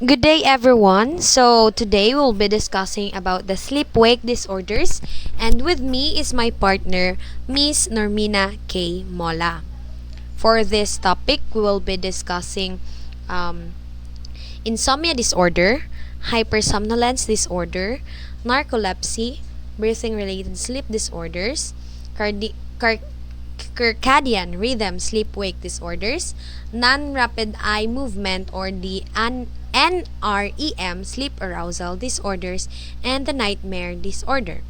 Good day everyone. So today we'll be discussing about the sleep-wake disorders and with me is my partner Miss Normina K. Mola. For this topic, we will be discussing um, insomnia disorder, hypersomnolence disorder, narcolepsy, breathing-related sleep disorders, circadian rhythm sleep-wake disorders, non-rapid eye movement or the NREM sleep arousal disorders, and the nightmare disorder.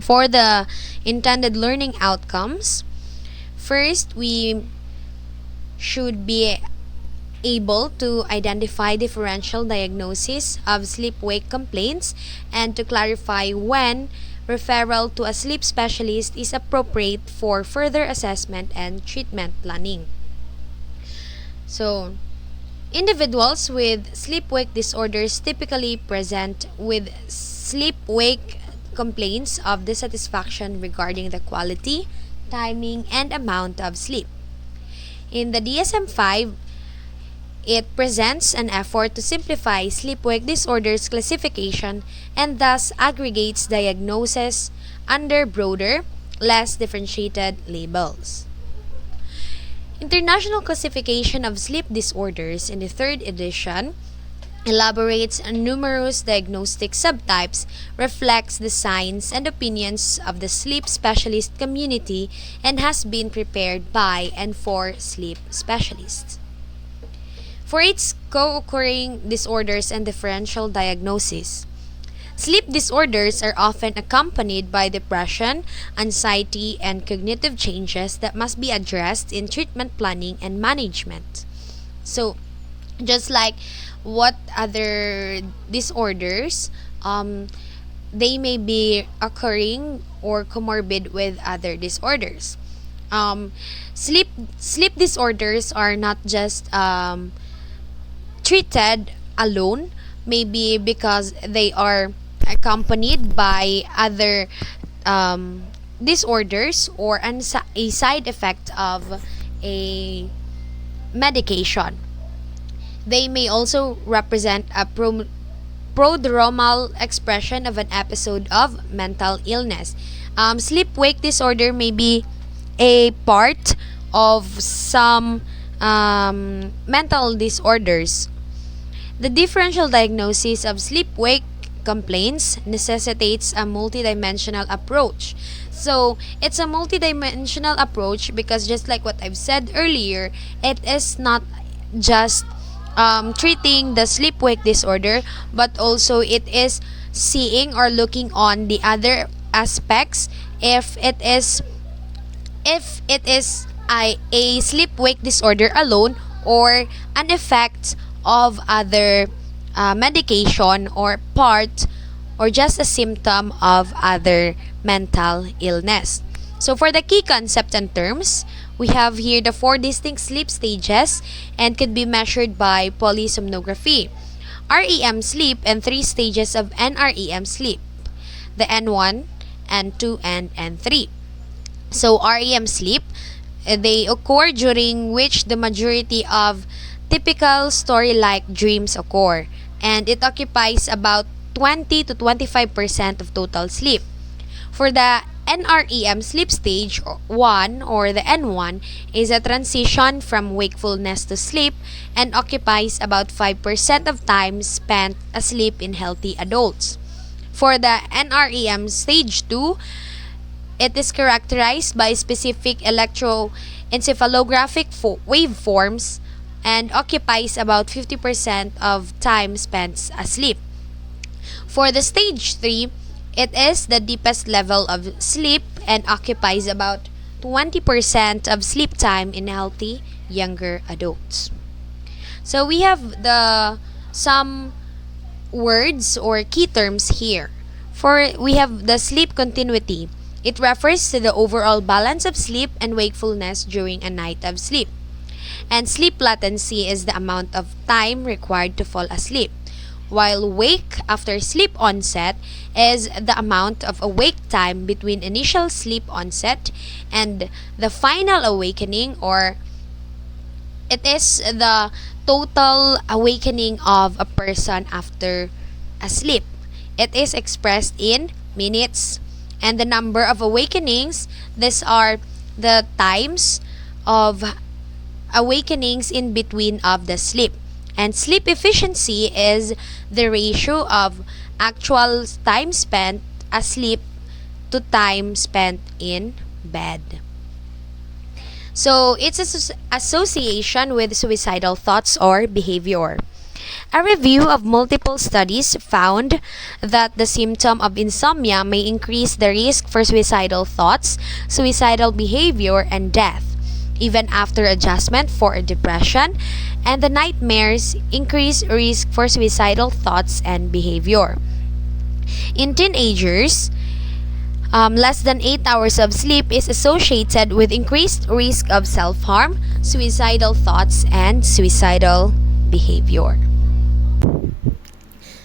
For the intended learning outcomes, first we should be able to identify differential diagnosis of sleep-wake complaints and to clarify when referral to a sleep specialist is appropriate for further assessment and treatment planning. So, individuals with sleep-wake disorders typically present with sleep-wake complaints of dissatisfaction regarding the quality, timing, and amount of sleep. In the DSM-5, it presents an effort to simplify sleep-wake disorders classification and thus aggregates diagnosis under broader, less differentiated labels. International Classification of Sleep Disorders in the third edition elaborates on numerous diagnostic subtypes, reflects the signs and opinions of the sleep specialist community, and has been prepared by and for sleep specialists. For its co-occurring disorders and differential diagnosis, sleep disorders are often accompanied by depression, anxiety, and cognitive changes that must be addressed in treatment planning and management. So, just like what other disorders, they may be occurring or comorbid with other disorders. Um, sleep disorders are not just treated alone, maybe because they are accompanied by other disorders or a side effect of a medication. They may also represent a prodromal expression of an episode of mental illness. Sleep wake disorder may be a part of some mental disorders. The differential diagnosis of sleep-wake complaints necessitates a multidimensional approach. So, it's a multidimensional approach because just like what I've said earlier, it is not just treating the sleep-wake disorder, but also it is seeing or looking on the other aspects if it is a sleep-wake disorder alone or an effect of other medication or part or just a symptom of other mental illness. So for the key concept and terms, we have here the four distinct sleep stages and could be measured by polysomnography. REM sleep and three stages of NREM sleep. The N1, N2, and N3. So REM sleep, they occur during which the majority of typical story-like dreams occur, and it occupies about 20 to 25% of total sleep. For the NREM sleep stage 1 or the N1 is a transition from wakefulness to sleep and occupies about 5% of time spent asleep in healthy adults. For the NREM stage 2, it is characterized by specific electroencephalographic waveforms and occupies about 50% of time spent asleep. For the stage 3, it is the deepest level of sleep and occupies about 20% of sleep time in healthy younger adults. So we have the some words or key terms here. For we have the sleep continuity. It refers to the overall balance of sleep and wakefulness during a night of sleep. And sleep latency is the amount of time required to fall asleep, while wake after sleep onset is the amount of awake time between initial sleep onset and the final awakening or It is the total awakening of a person after a sleep. It is expressed in minutes, and the number of awakenings, these are the times of awakenings in between of the sleep. And sleep efficiency is the ratio of actual time spent asleep to time spent in bed. So it's association with suicidal thoughts or behavior. A review of multiple studies found that the symptom of insomnia may increase the risk for suicidal thoughts, suicidal behavior, and death, even after adjustment for depression, and the nightmares increase risk for suicidal thoughts and behavior. In teenagers, less than 8 hours of sleep is associated with increased risk of self-harm, suicidal thoughts, and suicidal behavior.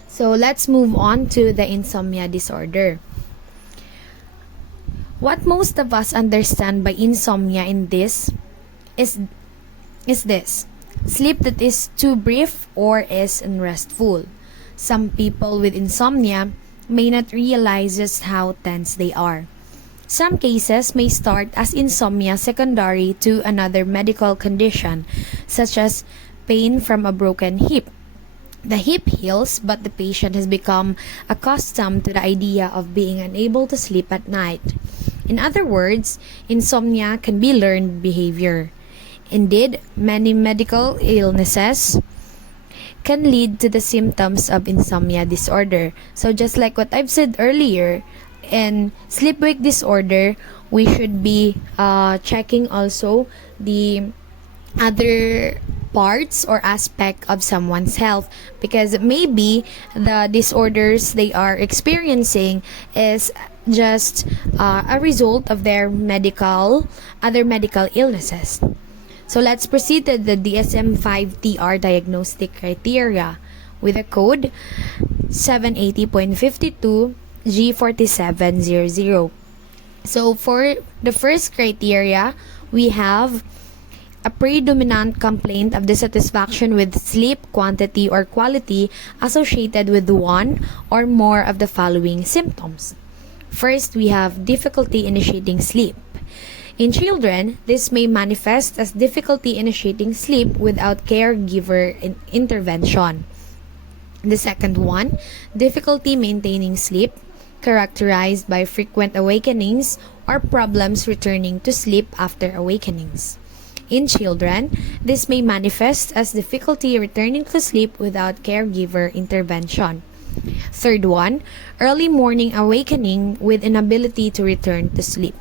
So let's move on to the insomnia disorder. What most of us understand by insomnia in this is this: sleep that is too brief or is unrestful. Some people with insomnia may not realize just how tense they are. Some cases may start as insomnia secondary to another medical condition, such as pain from a broken hip. The hip heals, but the patient has become accustomed to the idea of being unable to sleep at night. In other words, insomnia can be learned behavior. Indeed, many medical illnesses can lead to the symptoms of insomnia disorder. So just like what I've said earlier, in sleep-wake disorder, we should be checking also the other parts or aspect of someone's health, because maybe the disorders they are experiencing is just a result of their other medical illnesses. So let's proceed to the DSM-5-TR diagnostic criteria with a code 780.52 G4700. So for the first criteria, we have a predominant complaint of dissatisfaction with sleep quantity or quality associated with one or more of the following symptoms. First, we have difficulty initiating sleep. In children, this may manifest as difficulty initiating sleep without caregiver intervention. The second one, difficulty maintaining sleep, characterized by frequent awakenings or problems returning to sleep after awakenings. In children, this may manifest as difficulty returning to sleep without caregiver intervention. Third one, early morning awakening with inability to return to sleep.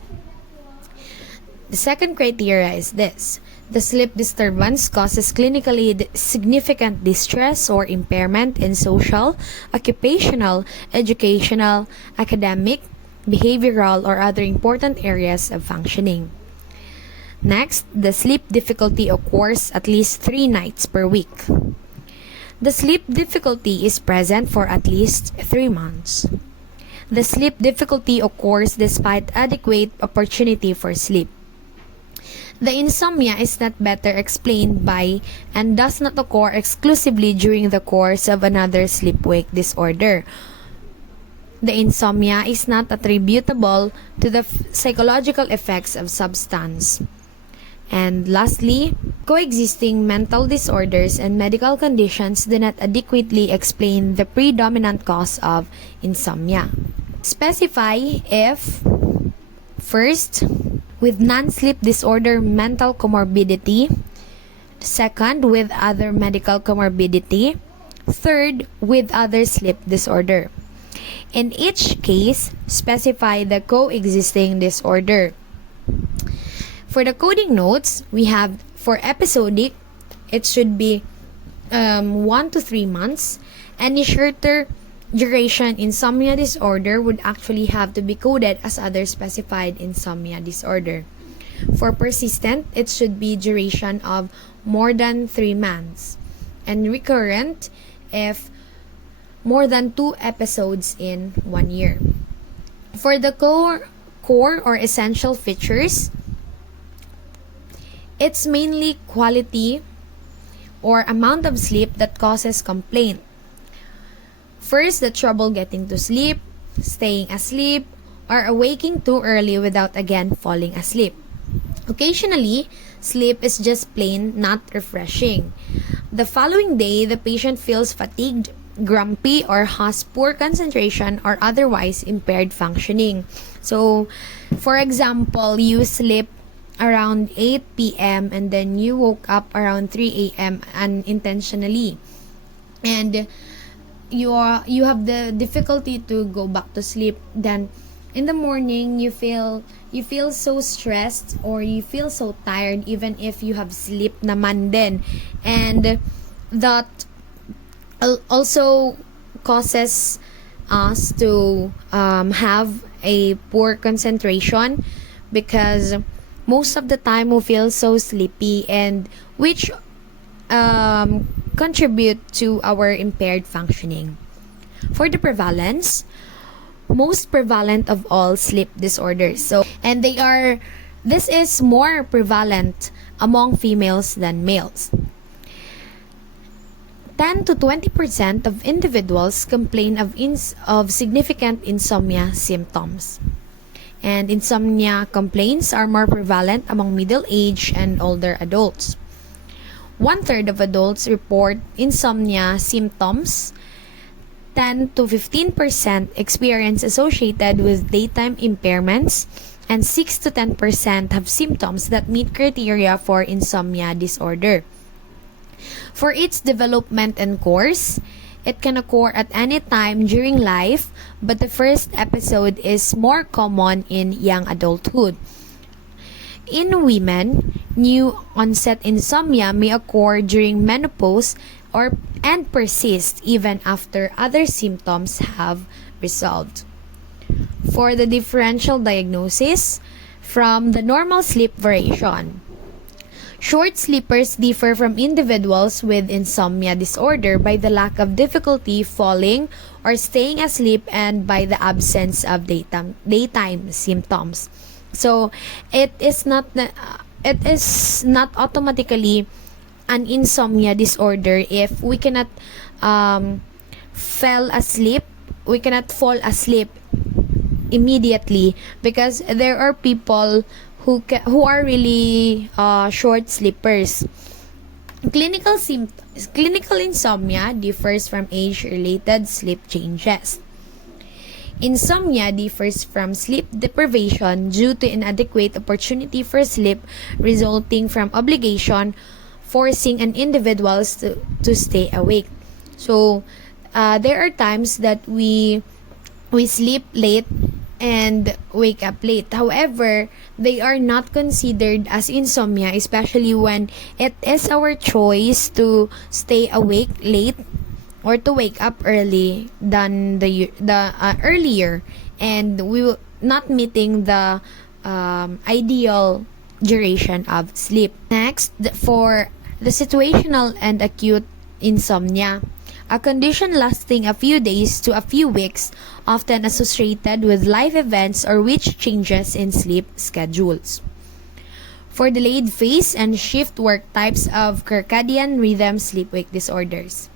The second criteria is this: the sleep disturbance causes clinically significant distress or impairment in social, occupational, educational, academic, behavioral, or other important areas of functioning. Next, the sleep difficulty occurs at least 3 nights per week. The sleep difficulty is present for at least 3 months. The sleep difficulty occurs despite adequate opportunity for sleep. The insomnia is not better explained by and does not occur exclusively during the course of another sleep-wake disorder. The insomnia is not attributable to the psychological effects of substance. And lastly, coexisting mental disorders and medical conditions do not adequately explain the predominant cause of insomnia. Specify if: first, with non-sleep disorder mental comorbidity; second, with other medical comorbidity; third, with other sleep disorder. In each case, specify the coexisting disorder. For the coding notes, we have for episodic, it should be 1 to 3 months. Any shorter duration insomnia disorder would actually have to be coded as other specified insomnia disorder. For persistent, it should be duration of more than 3 months. And recurrent, if more than 2 episodes in 1 year. For the core or essential features, it's mainly quality or amount of sleep that causes complaint. First, the trouble getting to sleep, staying asleep, or awaking too early without again falling asleep. Occasionally, sleep is just plain not refreshing. The following day, the patient feels fatigued, grumpy, or has poor concentration or otherwise impaired functioning. So, for example, you sleep around 8 p.m. and then you woke up around 3 a.m. unintentionally. And you have the difficulty to go back to sleep. Then in the morning you feel so stressed or you feel so tired even if you have sleep naman din. And that also causes us to have a poor concentration, because most of the time we feel so sleepy, and which contribute to our impaired functioning. For the prevalence, most prevalent of all sleep disorders. And this is more prevalent among females than males. 10 to 20% of individuals complain of significant insomnia symptoms. And insomnia complaints are more prevalent among middle-aged and older adults. 1/3 of adults report insomnia symptoms. 10 to 15% experience associated with daytime impairments, and 6 to 10% have symptoms that meet criteria for insomnia disorder. For its development and course, it can occur at any time during life, but the first episode is more common in young adulthood. In women, new onset insomnia may occur during menopause and persist even after other symptoms have resolved. For the differential diagnosis, from the normal sleep variation. Short sleepers differ from individuals with insomnia disorder by the lack of difficulty falling or staying asleep and by the absence of daytime symptoms. So it is not automatically an insomnia disorder if we cannot we cannot fall asleep immediately, because there are people who are really short sleepers. Clinical insomnia differs from age-related sleep changes. Insomnia differs from sleep deprivation due to inadequate opportunity for sleep resulting from obligation forcing an individual to stay awake. So, there are times that we sleep late and wake up late. However, they are not considered as insomnia, especially when it is our choice to stay awake late or to wake up early than the earlier, and we will not meeting the ideal duration of sleep. Next, for the situational and acute insomnia, a condition lasting a few days to a few weeks, often associated with life events or which changes in sleep schedules. For delayed phase and shift work types of circadian rhythm sleep-wake disorders.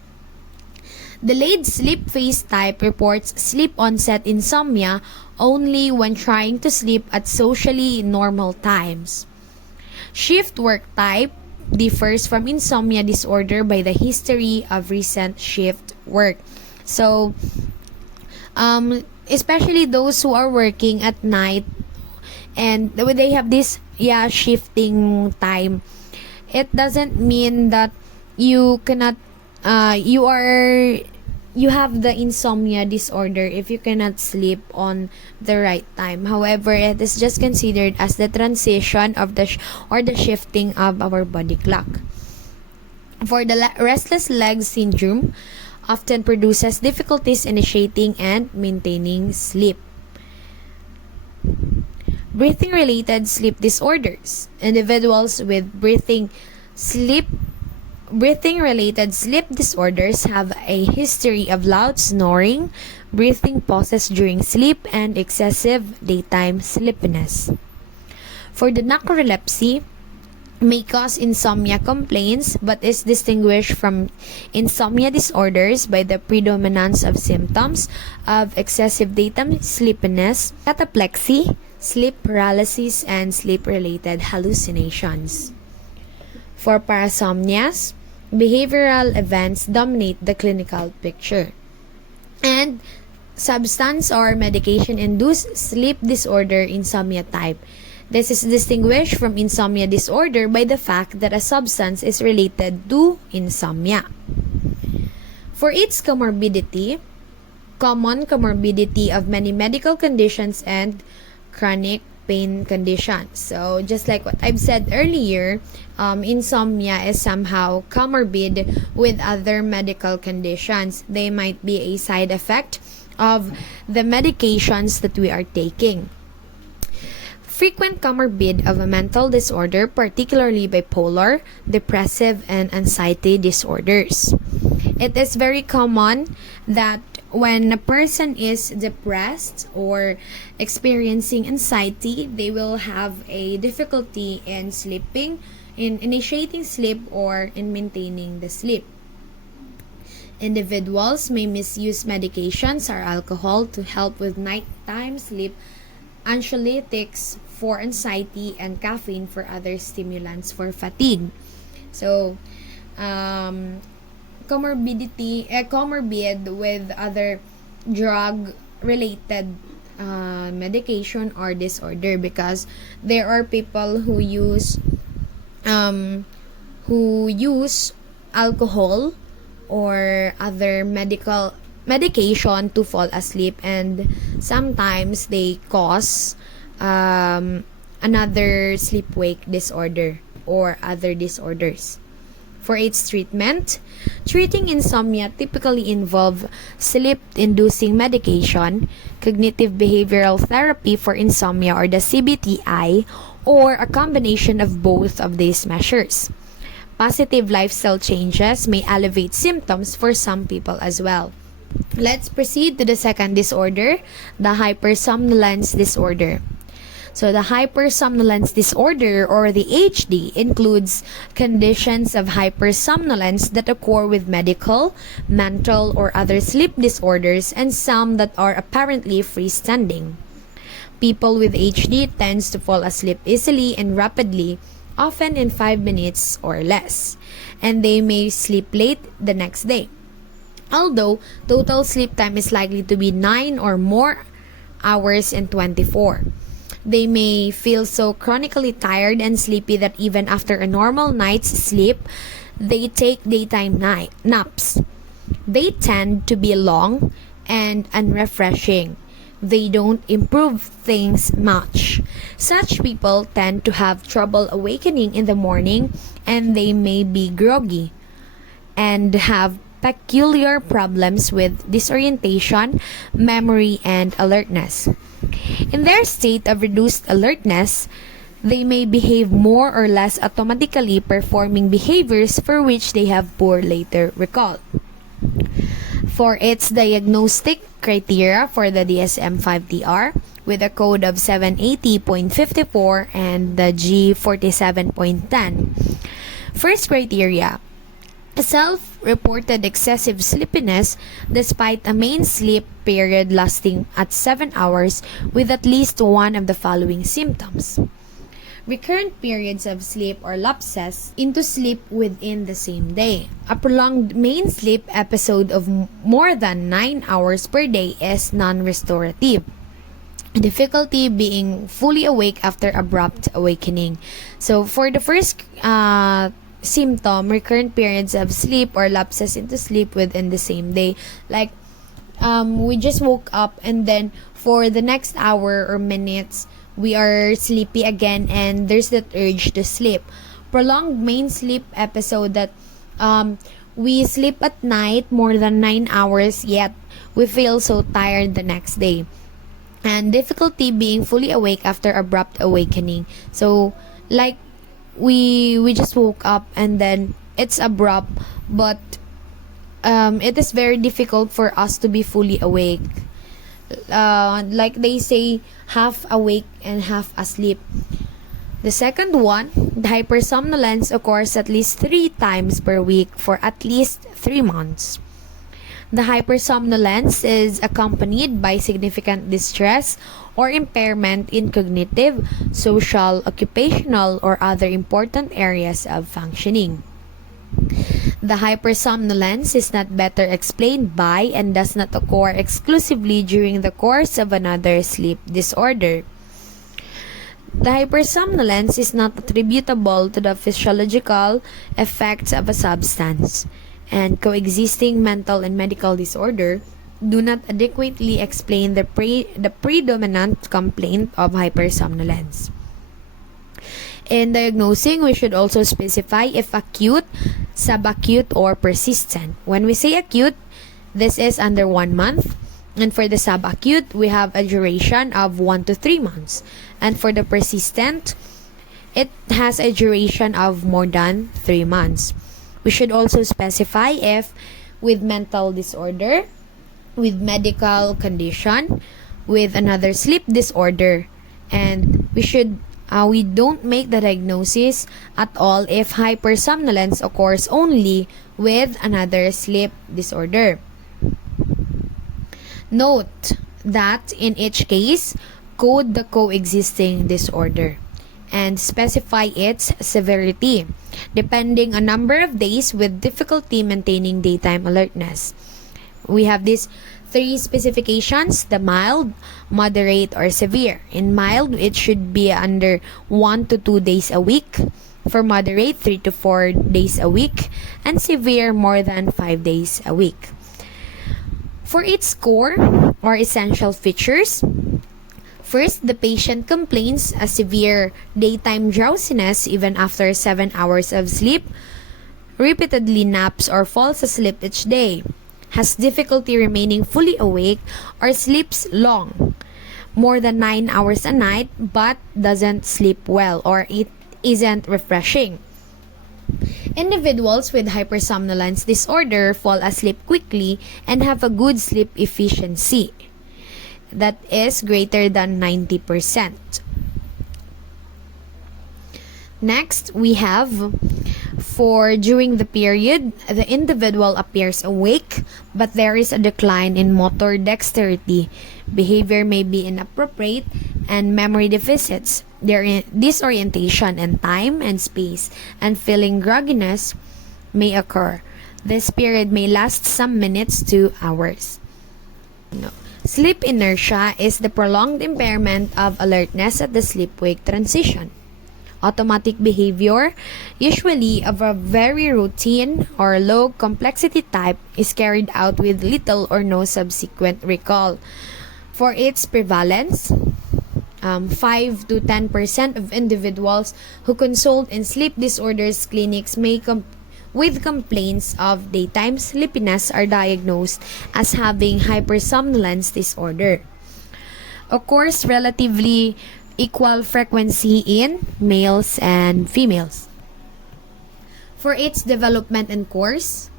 Delayed sleep phase type reports sleep onset insomnia only when trying to sleep at socially normal times. Shift work type differs from insomnia disorder by the history of recent shift work. So, especially those who are working at night and they have this shifting time, it doesn't mean that you cannot you have the insomnia disorder if you cannot sleep on the right time. However, it is just considered as the transition of the shifting of our body clock. For the restless leg syndrome, often produces difficulties initiating and maintaining sleep. Breathing-related sleep disorders. Individuals with breathing-related sleep disorders have a history of loud snoring, breathing pauses during sleep, and excessive daytime sleepiness. For the narcolepsy, may cause insomnia complaints but is distinguished from insomnia disorders by the predominance of symptoms of excessive daytime sleepiness, cataplexy, sleep paralysis, and sleep-related hallucinations. For parasomnias, behavioral events dominate the clinical picture. And substance or medication-induced sleep disorder insomnia type. This is distinguished from insomnia disorder by the fact that a substance is related to insomnia. For its comorbidity, common comorbidity of many medical conditions and chronic pain conditions. So just like what I've said earlier, insomnia is somehow comorbid with other medical conditions. They might be a side effect of the medications that we are taking. Frequent comorbid of a mental disorder, particularly bipolar, depressive, and anxiety disorders. It is very common that when a person is depressed or experiencing anxiety, they will have a difficulty in sleeping, in initiating sleep, or in maintaining the sleep. Individuals may misuse medications or alcohol to help with nighttime sleep, anxiolytics for anxiety, and caffeine for other stimulants for fatigue. So, comorbid with other drug-related medication or disorder, because there are people who use alcohol or other medication to fall asleep, and sometimes they cause another sleep-wake disorder or other disorders. For its treatment, treating insomnia typically involve sleep-inducing medication, cognitive behavioral therapy for insomnia or the CBTI, or a combination of both of these measures. Positive lifestyle changes may elevate symptoms for some people as well. Let's proceed to the second disorder, the hypersomnolence disorder. So the hypersomnolence disorder, or the HD, includes conditions of hypersomnolence that occur with medical, mental, or other sleep disorders, and some that are apparently freestanding. People with HD tends to fall asleep easily and rapidly, often in 5 minutes or less, and they may sleep late the next day. Although total sleep time is likely to be 9 or more hours in 24. They may feel so chronically tired and sleepy that even after a normal night's sleep, they take daytime naps. They tend to be long and unrefreshing. They don't improve things much. Such people tend to have trouble awakening in the morning, and they may be groggy and have peculiar problems with disorientation, memory, and alertness. In their state of reduced alertness, they may behave more or less automatically, performing behaviors for which they have poor later recall. For its diagnostic criteria for the DSM-5-TR, with a code of 780.54 and the G47.10. First criteria: self-reported excessive sleepiness despite a main sleep period lasting at 7 hours with at least one of the following symptoms. Recurrent periods of sleep or lapses into sleep within the same day. A prolonged main sleep episode of more than 9 hours per day is non-restorative. Difficulty being fully awake after abrupt awakening. So for the first symptom, recurrent periods of sleep or lapses into sleep within the same day. Like, we just woke up and then for the next hour or minutes, we are sleepy again and there's that urge to sleep. Prolonged main sleep episode that we sleep at night more than 9 hours, yet we feel so tired the next day. And difficulty being fully awake after abrupt awakening. So, like, we just woke up and then it's abrupt, but it is very difficult for us to be fully awake. Like they say, half awake and half asleep. The second one, the hypersomnolence occurs at least 3 times per week for at least 3 months. The hypersomnolence is accompanied by significant distress or impairment in cognitive, social, occupational, or other important areas of functioning. The hypersomnolence is not better explained by and does not occur exclusively during the course of another sleep disorder. The hypersomnolence is not attributable to the physiological effects of a substance, and coexisting mental and medical disorder do not adequately explain the predominant complaint of hypersomnolence. In diagnosing, we should also specify if acute, subacute, or persistent. When we say acute, this is under 1 month. And for the subacute, we have a duration of 1 to 3 months. And for the persistent, it has a duration of more than 3 months. We should also specify if with mental disorder, with medical condition, with another sleep disorder, and we don't make the diagnosis at all if hypersomnolence occurs only with another sleep disorder. Note that in each case, code the coexisting disorder and specify its severity, depending on number of days with difficulty maintaining daytime alertness. We have these 3 specifications: the mild, moderate, or severe. In mild, it should be under 1 to 2 days a week. For moderate, 3 to 4 days a week. And severe, more than 5 days a week. For its core or essential features, first, the patient complains of severe daytime drowsiness even after 7 hours of sleep, repeatedly naps or falls asleep each day, has difficulty remaining fully awake, or sleeps long, more than 9 hours a night, but doesn't sleep well, or it isn't refreshing. Individuals with hypersomnolence disorder fall asleep quickly and have a good sleep efficiency that is greater than 90%. Next, we have for during the period, the individual appears awake, but there is a decline in motor dexterity. Behavior may be inappropriate and memory deficits. Disorientation in time and space and feeling grogginess may occur. This period may last some minutes to hours. Sleep inertia is the prolonged impairment of alertness at the sleep-wake transition. Automatic behavior, usually of a very routine or low complexity type, is carried out with little or no subsequent recall. For its prevalence, 5 to 10% of individuals who consult in sleep disorders clinics with complaints of daytime sleepiness are diagnosed as having hypersomnolence disorder. Occurs relatively equal frequency in males and females. For its development and course,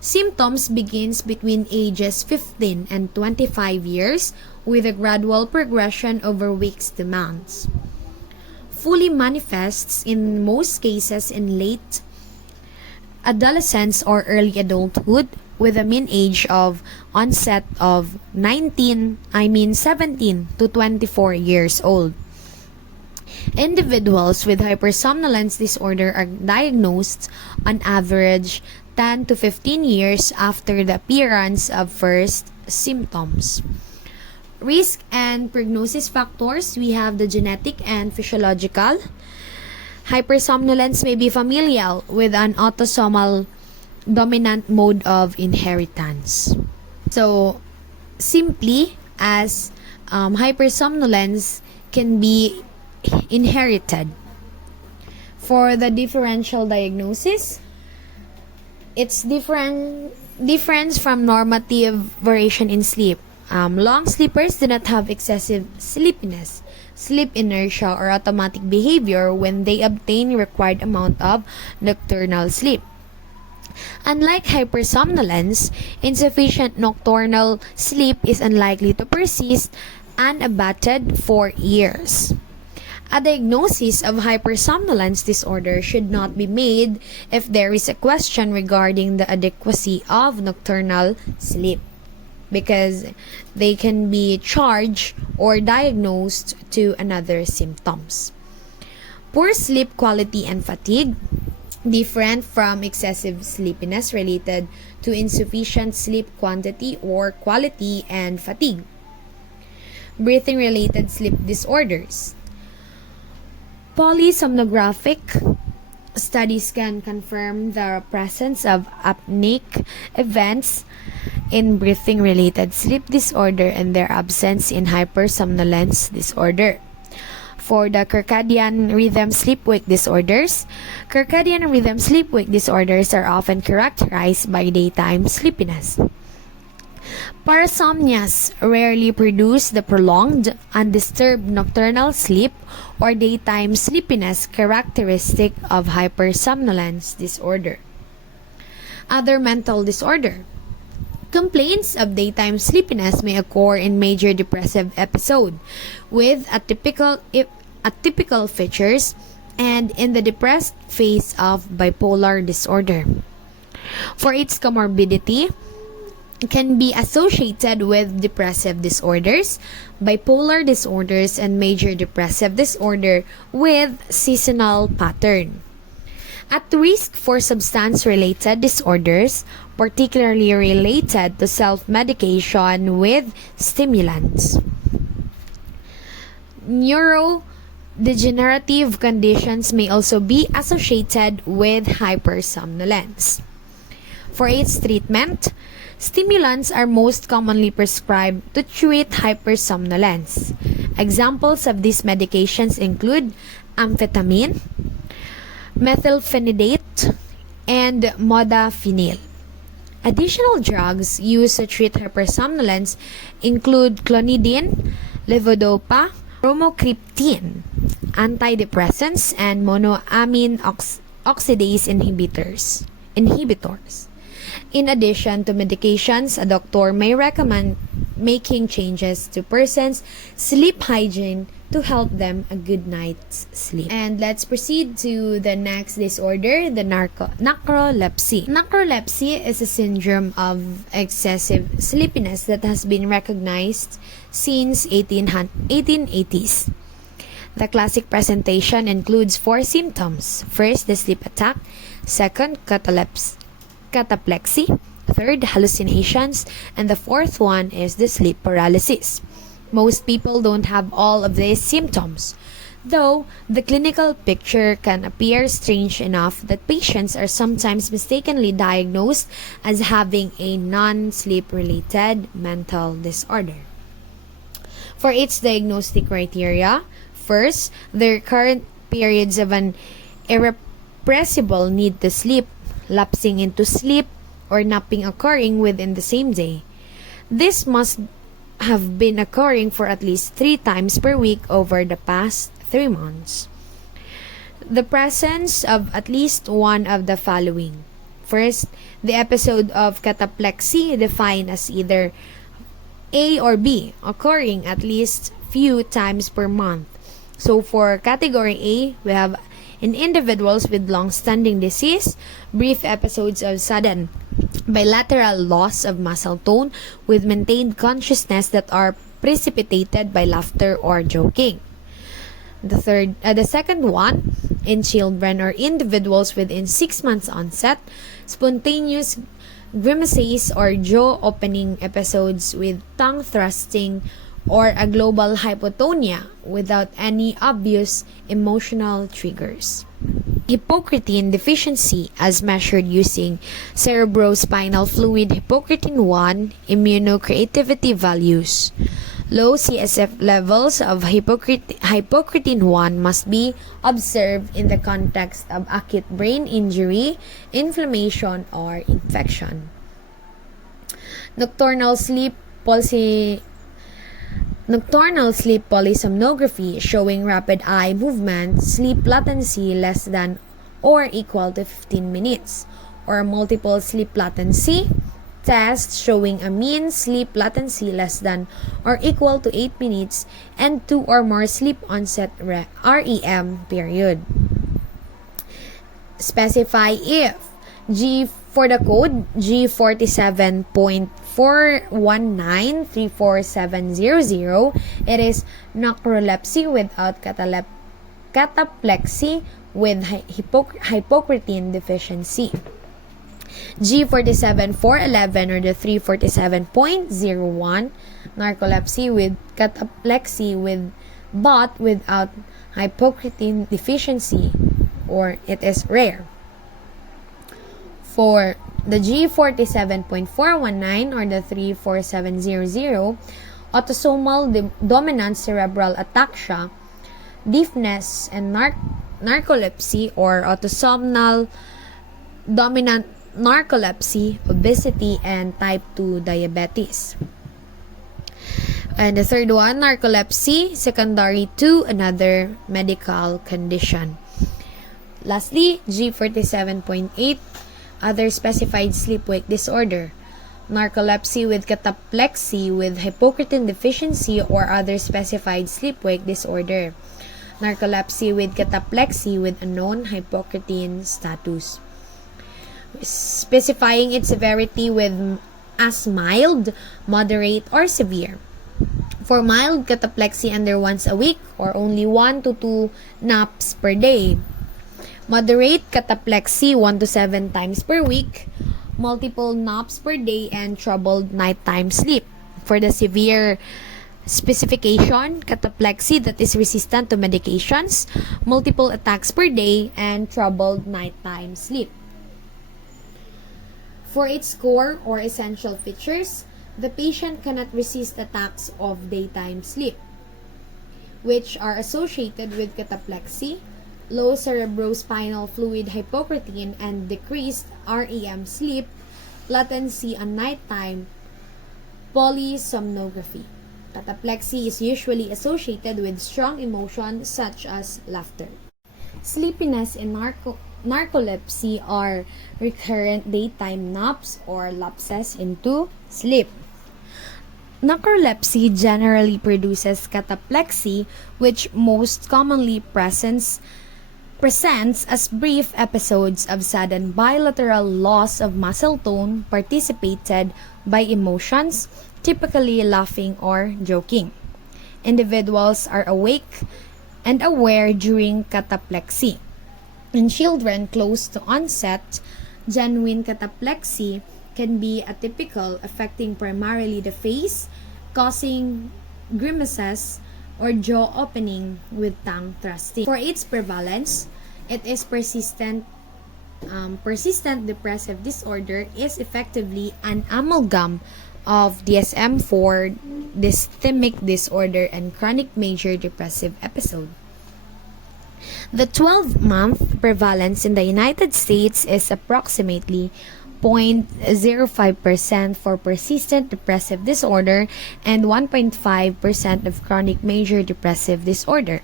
symptoms begins between ages 15 and 25 years with a gradual progression over weeks to months. Fully manifests in most cases in late adolescence or early adulthood with a mean age of onset of 17 to 24 years old. Individuals with hypersomnolence disorder are diagnosed on average 10 to 15 years after the appearance of first symptoms. Risk and prognosis factors, we have the genetic and physiological. Hypersomnolence may be familial with an autosomal dominant mode of inheritance. So, simply as hypersomnolence can be inherited. For the differential diagnosis, it's difference from normative variation in sleep. Long sleepers do not have excessive sleepiness, sleep inertia, or automatic behavior when they obtain required amount of nocturnal sleep. Unlike hypersomnolence, insufficient nocturnal sleep is unlikely to persist unabated for years. A diagnosis of hypersomnolence disorder should not be made if there is a question regarding the adequacy of nocturnal sleep, because they can be charged or diagnosed to another symptoms. Poor sleep quality and fatigue, different from excessive sleepiness related to insufficient sleep quantity or quality and fatigue. Breathing related sleep disorders. Polysomnographic studies can confirm the presence of apneic events in breathing related sleep disorder and their absence in hypersomnolence disorder. For the circadian rhythm sleep-wake disorders, circadian rhythm sleep-wake disorders are often characterized by daytime sleepiness. Parasomnias rarely produce the prolonged, undisturbed nocturnal sleep or daytime sleepiness characteristic of hypersomnolence disorder. Other mental disorder. Complaints of daytime sleepiness may occur in major depressive episode with atypical features and in the depressed phase of bipolar disorder. For its comorbidity, can be associated with depressive disorders, bipolar disorders, and major depressive disorder with seasonal pattern. At risk for substance-related disorders, particularly related to self-medication with stimulants. Neurodegenerative conditions may also be associated with hypersomnolence. For its treatment, stimulants are most commonly prescribed to treat hypersomnolence. Examples of these medications include amphetamine, methylphenidate, and modafinil. Additional drugs used to treat hypersomnolence include clonidine, levodopa, bromocriptine, antidepressants, and monoamine oxidase inhibitors. In addition to medications, a doctor may recommend making changes to persons' sleep hygiene to help them a good night's sleep. And let's proceed to the next disorder, the narcolepsy. Narcolepsy is a syndrome of excessive sleepiness that has been recognized since 1880s. The classic presentation includes 4 symptoms. First, the sleep attack. Second, cataplexy. Third, hallucinations. And the fourth one is the sleep paralysis. Most people don't have all of these symptoms, though the clinical picture can appear strange enough that patients are sometimes mistakenly diagnosed as having a non-sleep related mental disorder. For its diagnostic criteria, first, the recurrent periods of an irrepressible need to sleep, lapsing into sleep, or napping occurring within the same day. This must have been occurring for at least 3 times per week over the past 3 months. The presence of at least one of the following. First, the episode of cataplexy defined as either A or B, occurring at least few times per month. So for category A, we have in individuals with long-standing disease, brief episodes of sudden bilateral loss of muscle tone with maintained consciousness that are precipitated by laughter or joking. The second one, in children or individuals within 6 months onset, spontaneous grimaces or jaw-opening episodes with tongue thrusting or a global hypotonia without any obvious emotional triggers. Hypocretin deficiency as measured using cerebrospinal fluid hypocretin 1 immunocreativity values. Low CSF levels of hypocretin 1 must be observed in the context of acute brain injury, inflammation, or infection. Nocturnal sleep polysomnography showing rapid eye movement, sleep latency less than or equal to 15 minutes, or multiple sleep latency, test showing a mean sleep latency less than or equal to 8 minutes and 2 or more sleep onset REM period. Specify if for the code G47.419-34700, it is narcolepsy without cataplexy with hypocretin deficiency. G47.411 or the 347.01, narcolepsy with cataplexy but without hypocretin deficiency, or it is rare. For the G47.419 or the 34700, autosomal dominant cerebral ataxia, deafness, and narcolepsy or autosomal dominant narcolepsy, obesity, and type 2 diabetes. And the third one, narcolepsy secondary to another medical condition. Lastly, G47.8, other specified sleep-wake disorder, narcolepsy with cataplexy with hypocretin deficiency or other specified sleep-wake disorder, narcolepsy with cataplexy with unknown hypocretin status. Specifying its severity with as mild, moderate, or severe. For mild cataplexy, under once a week or only 1 to 2 naps per day. Moderate cataplexy 1 to 7 times per week, multiple naps per day, and troubled nighttime sleep. For the severe specification, cataplexy that is resistant to medications, multiple attacks per day, and troubled nighttime sleep. For its core or essential features, the patient cannot resist attacks of daytime sleep, which are associated with cataplexy, low cerebrospinal fluid hypocretin, and decreased REM sleep, latency and nighttime polysomnography. Cataplexy is usually associated with strong emotions such as laughter. Sleepiness and narcolepsy are recurrent daytime naps or lapses into sleep. Narcolepsy generally produces cataplexy, which most commonly presents as brief episodes of sudden bilateral loss of muscle tone participated by emotions, typically laughing or joking. Individuals are awake and aware during cataplexy. In children close to onset, genuine cataplexy can be atypical, affecting primarily the face, causing grimaces or jaw opening with tongue thrusting. For its prevalence, it is persistent depressive disorder is effectively an amalgam of DSM-4, dysthymic disorder, and chronic major depressive episode. The 12-month prevalence in the United States is approximately 0.05% for persistent depressive disorder and 1.5% of chronic major depressive disorder.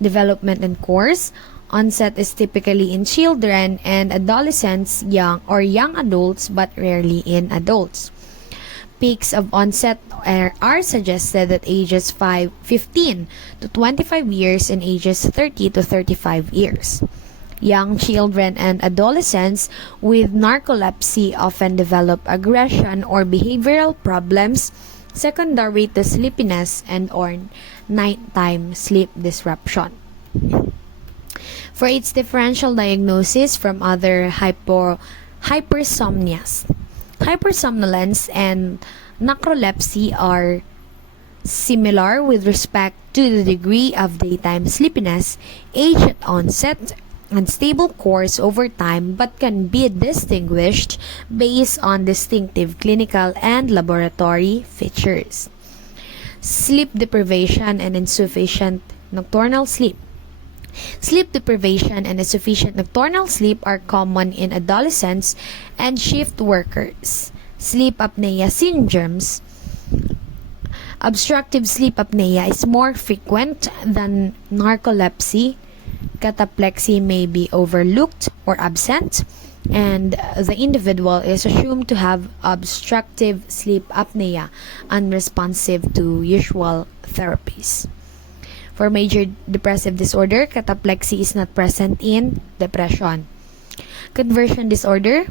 Development and course. Onset is typically in children and adolescents, young adults, but rarely in adults. Peaks of onset are suggested at ages 15 to 25 years and ages 30 to 35 years. Young children and adolescents with narcolepsy often develop aggression or behavioral problems secondary to sleepiness and or nighttime sleep disruption. For its differential diagnosis from other hypersomnias, hypersomnolence and narcolepsy are similar with respect to the degree of daytime sleepiness, age at onset, and stable course over time, but can be distinguished based on distinctive clinical and laboratory features. Sleep deprivation and insufficient nocturnal sleep. Sleep deprivation and insufficient nocturnal sleep are common in adolescents and shift workers. Sleep apnea syndromes. Obstructive sleep apnea is more frequent than narcolepsy. Cataplexy may be overlooked or absent. and the individual is assumed to have obstructive sleep apnea, unresponsive to usual therapies. For major depressive disorder, cataplexy is not present in depression. Conversion disorder,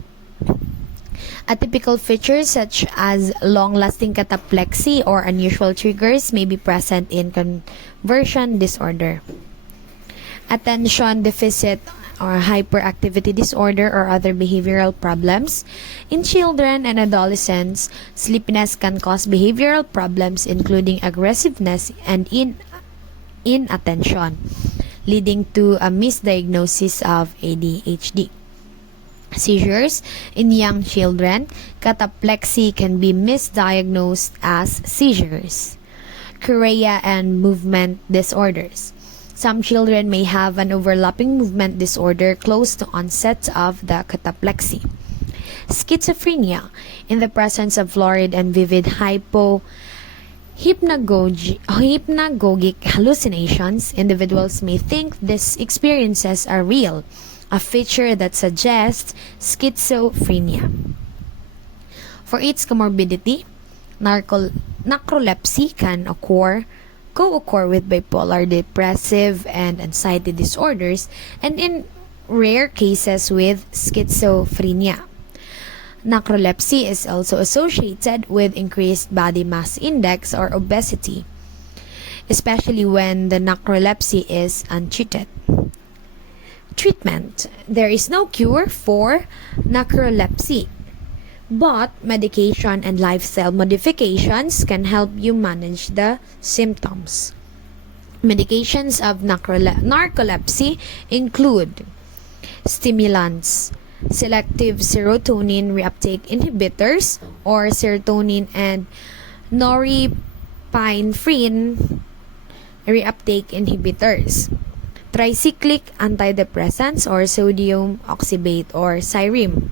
atypical features such as long-lasting cataplexy or unusual triggers may be present in conversion disorder. Attention deficit or hyperactivity disorder or other behavioral problems. In children and adolescents, sleepiness can cause behavioral problems including aggressiveness and inattention, leading to a misdiagnosis of ADHD. Seizures in young children, cataplexy can be misdiagnosed as seizures. Chorea and movement disorders. Some children may have an overlapping movement disorder close to onset of the cataplexy. Schizophrenia, in the presence of florid and vivid hypnagogic hallucinations, individuals may think these experiences are real, a feature that suggests schizophrenia. For its comorbidity, narcolepsy can co-occur with bipolar depressive and anxiety disorders, and in rare cases with schizophrenia. Narcolepsy is also associated with increased body mass index or obesity, especially when the narcolepsy is untreated. Treatment. There is no cure for narcolepsy, but medication and lifestyle modifications can help you manage the symptoms. Medications of narcolepsy include stimulants, selective serotonin reuptake inhibitors or serotonin and norepinephrine reuptake inhibitors, tricyclic antidepressants or sodium oxybate or Xyrem,